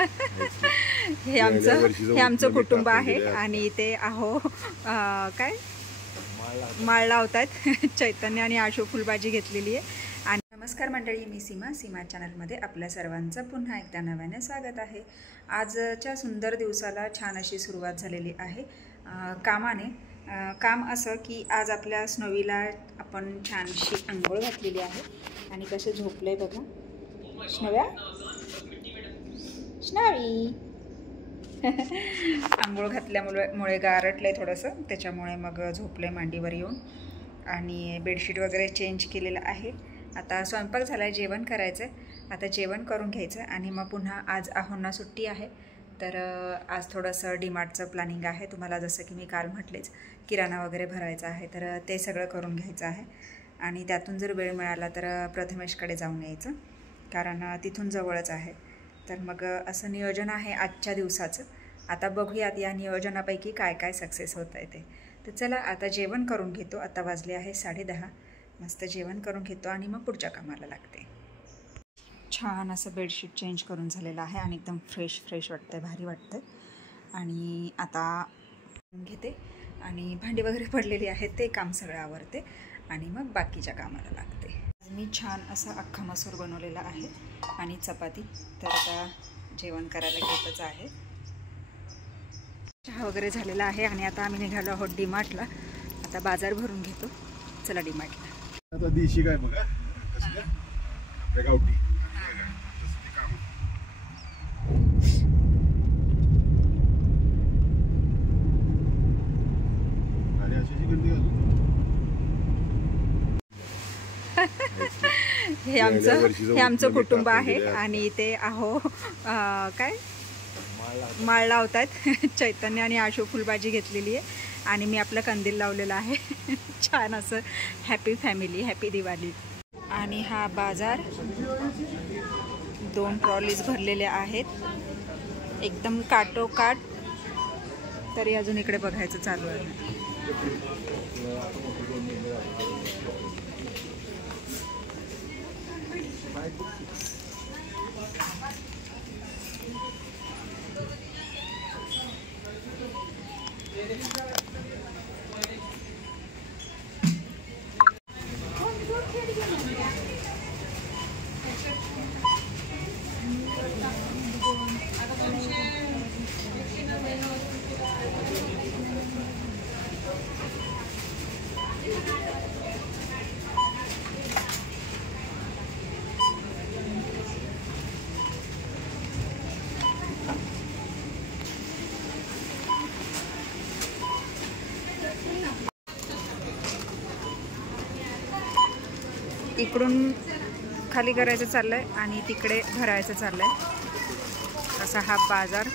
हे आमचं कुटुंब आहे आणि ते काय माळ लावतात चैतन्य आणि आशू फुलभाजी घेतलेली आहे. आणि नमस्कार मंडळी, मी सीमा चॅनलमध्ये आपल्या सर्वांचं पुन्हा एकदा नव्याने स्वागत आहे. आजच्या सुंदर दिवसाला छान अशी सुरुवात झालेली आहे कामाने. काम असं की आज आपल्या स्नोवीला आपण छानशी अंघोळ घातलेली आहे आणि कसे झोपले बघा. स्नोवी आंघोळ घातल्यामुळे गारटलंय थोडंसं, त्याच्यामुळे मग झोपले मांडीवर येऊन. आणि बेडशीट वगैरे चेंज केलेलं आहे. आता स्वयंपाक झाला आहे, जेवण करायचं आहे. आता जेवण करून घ्यायचं आणि मग पुन्हा आज आहोंना सुट्टी आहे, तर आज थोडंसं डीमार्टचं प्लॅनिंग आहे. तुम्हाला जसं की मी काल म्हटलेच, किराणा वगैरे भरायचा आहे, तर ते सगळं करून घ्यायचं आहे. आणि त्यातून जर वेळ मिळाला तर प्रथमेशकडे जाऊन यायचं, कारण तिथून जवळच आहे. तर मग असं नियोजन आहे आजच्या दिवसाचं. आता बघूयात या नियोजनापैकी काय काय सक्सेस होत आहे ते. तर चला आता जेवण करून घेतो. आता वाजले आहे 10:30. मस्त जेवण करून घेतो आणि मग पुढच्या कामाला लागते. छान असं बेडशीट चेंज करून झालेलं आहे आणि एकदम फ्रेश वाटतं आहे, भारी वाटतं आहे. आणि आता घेते आणि भांडी वगैरे पडलेली आहेत, ते काम सगळं आवरते आणि मग बाकीच्या कामाला लागते. मी छान असा अख्खा मसूर बनवलेला आहे आणि चपाती. तर आता जेवण करायला घेतच आहे. चहा वगैरे झालेला आहे आणि आता आम्ही निघालो आहोत डीमार्टला. आता बाजार भरून घेतो. चला डीमार्टला. आता देशी काय बघा कसल्या आपल्या गावठी तसं ते काम. आणि अशी गंदी घालू. हे आमचं कुटुंब आहे आणि ते काय माळ लावतात चैतन्य आणि आशू फुलभाजी घेतलेली आहे आणि मी आपलं कंदील लावलेलं आहे. छान असं हॅपी फॅमिली, हॅपी दिवाळी. आणि हा बाजार 2 ट्रॉलीज भरलेल्या आहेत एकदम काटोकाट. तरी अजून इकडे बघायचं चालू आहे. इकडून खाली करायचं चाललंय आणि तिकडे भरायचं चाललंय. असा हा बाजार.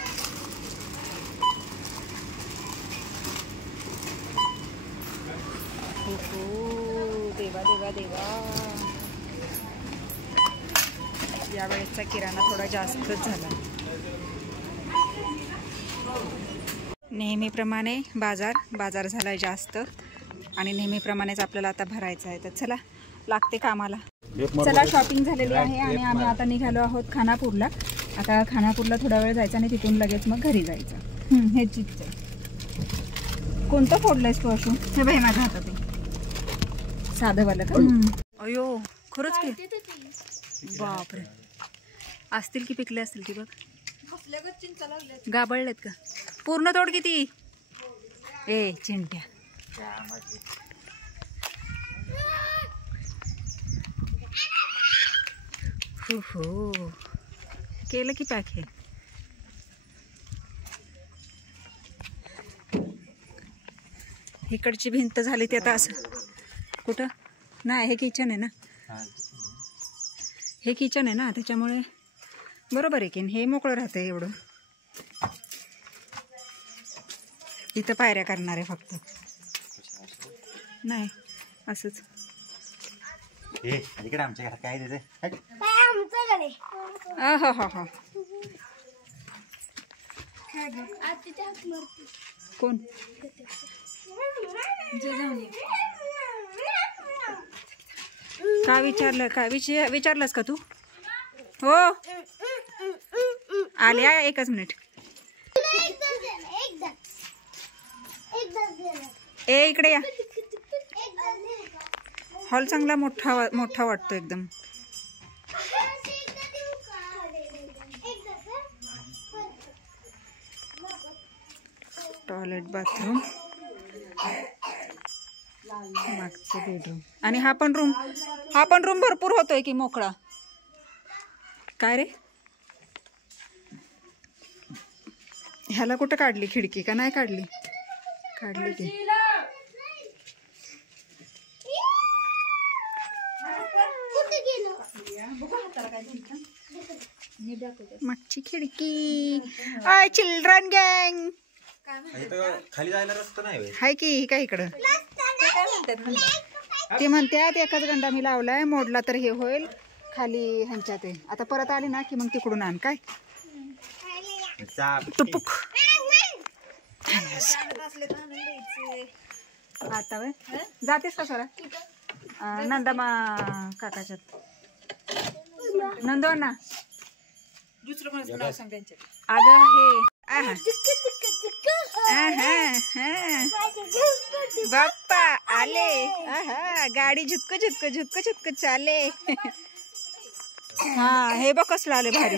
हो देवा देवा देवा, यावेळेसचा किराणा थोडा जास्तच झाला. नेहमीप्रमाणे बाजार झालाय जास्त आणि नेहमीप्रमाणेच आपल्याला आता भरायचं आहे. तर चला लागते कामाला. चला शॉपिंग झालेली आहे आणि आम्ही आता निघालो आहोत खानापूरला. आता खानापूरला थोडा वेळ जायचा आणि तिथून लगेच मग घरी जायचं. हे चिप्स आहे. कोणतं फोडलंयस तू अशू? हे बाई माझ्या हातात आहे, साधंवालं का? अयो खरंच की, बापरे. असतील की पिकले असतील की बघ. गाबळलेत का? पूर्ण तोड किती. ए चिंट्या, हो केलं की पॅक. हे इकडची भिंत झाली ती आता असं. कुठं नाही, हे किचन आहे ना, हे किचन आहे ना, त्याच्यामुळे बरोबर आहे की हे मोकळं राहतं एवढं. इथं पायऱ्या करणार आहे फक्त, नाही असंच. इकडे आमच्या घरात काय देते कोण? का विचारलं? काय विचारलंस का तू? हो आले एकच मिनिट. ए इकडे या. हॉल चांगला मोठा मोठा वाटतो एकदम. टॉयलेट बाथरूम मागचं बेडरूम आणि हा पण रूम भरपूर होतोय की मोकळा. काय रे ह्याला कुठं काढली खिडकी का नाही काढली? काढली की. मागची खिडकी. आय चिल्ड्रन गँग खाली जायला रस्ता नाही हाय की काय इकडं. ते म्हणतात एकाच गंडा मी लावलाय मोडला तर हे होईल खाली ह्यांच्यात. आता परत आली ना की मग तिकडून आण. काय टुपुक आता वय जातेस का सोरा? नंदामा काकाच्यात नंदवना अगं हे बाप्पा आले. गाडी झुटक झुटक झुटक झुटक चाले. हा हे बघ कसलं आले भारी.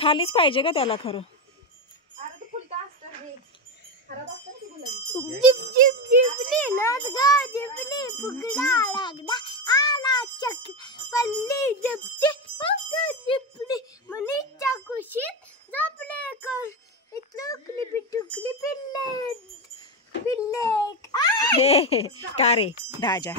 खालीच पाहिजे का त्याला खरं. का रे दाजा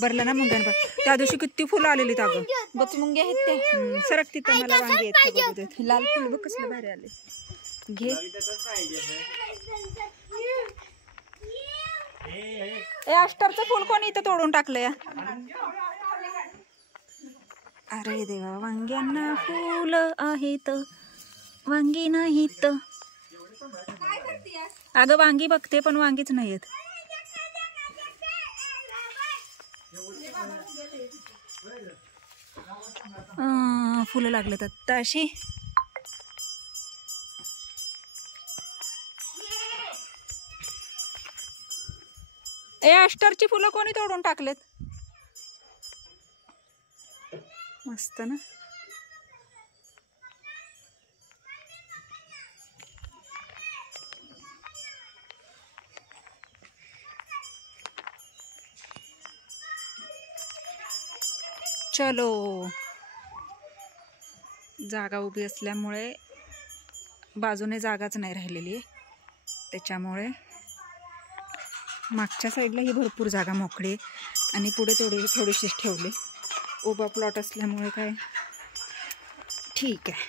भरलं ना मुंग्यान. त्या दिवशी किती फुलं आलेली अगं. बघ मुंग्या आहेत त्या. सरक तिथं मला वांगे आहेत. लाल फुल बघ कसलं भारी आले. घे ए अष्टरचं फुल कोणी इथं तोडून टाकलंय. अरे देवा वांग्यांना फुल आहेत वांगी नाहीत. अगं वांगी बघते पण वांगीच नाहीत. फुलं लागलेत आता अशी. ए अष्टरची फुलं कोणी तोडून टाकलेत. मस्त ना. चलो जागा उभी असल्यामुळे बाजूने जागाच नाही राहिलेली आहे. त्याच्यामुळे मागच्या साईडला ही भरपूर जागा मोकळी आहे आणि पुढे थोडीशीच ठेवली. उभा प्लॉट असल्यामुळे काय ठीक आहे.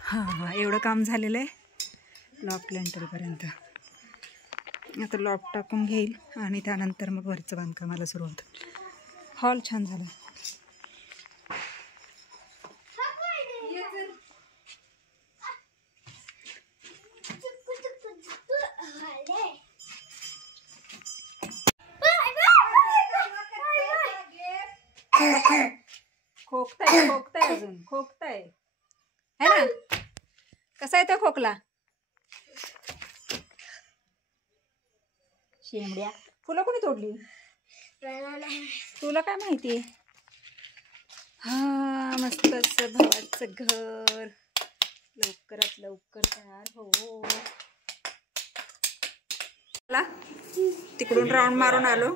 हां एवढं काम झालेलं आहे लॉफ्ट लेंटरपर्यंत. आता लॉफ्ट टाकून घेईल आणि त्यानंतर मग वरचं बांधकामाला सुरू होतं. हॉल छान झाला. खोकताय अजून खोकताय है ना. कसा आहे तो खोकला. शेंबड्या फुलं कोणी तोडली तुला काय माहिती. हा मस्त असं भावाचं घर लवकरात लवकर तयार हो. तिकडून राऊंड मारून आलो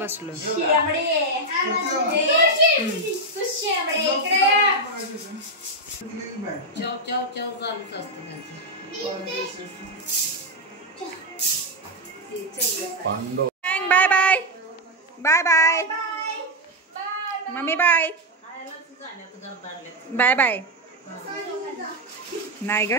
बसलो. Bye bye bye bye mummy bye bye bye. नाही ग